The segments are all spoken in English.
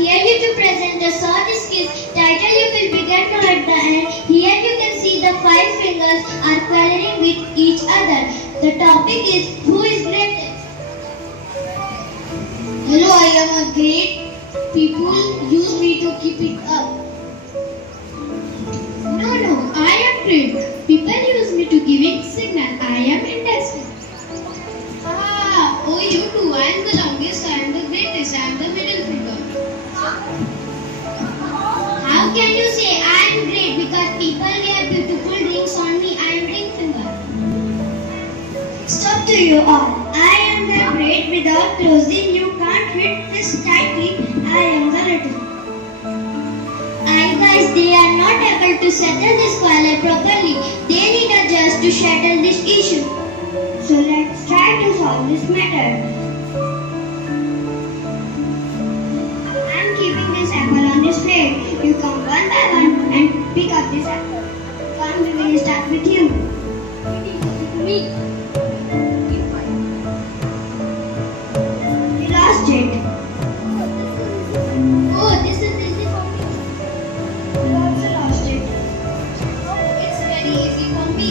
here you to present a short skit title you will begin to at the end. Here you can see the 5 fingers are quarreling with each other. The topic is who is greatest. Hello, I am a great. People use me to keep it up. No, I am great. People use me to give it signal. I am indexing. Oh, you too. I am the longest. I am the greatest. I am the middle finger. How can you say I am great because people wear beautiful rings on me? I am ring finger. Stop to you all. I am the great without closing. You can't fit this tightly. I am the little. Guys, they are not able to settle this quarrel properly. They need a judge to settle this issue. So let's try to solve this matter. I am keeping this apple on this plate. You come one by one and pick up this apple. Come, we will start with you. Me. You lost it. Oh, this is easy for me. You also lost it. It's very easy for me.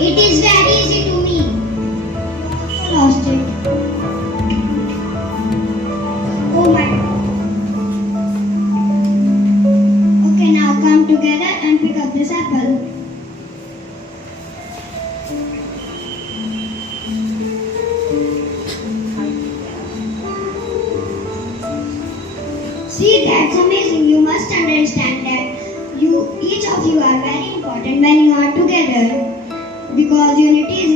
It is very easy to me. You also lost it. Oh my God. Okay, now come together and pick up this apple. See, that's amazing. You must understand that each of you are very important when you are together because unity is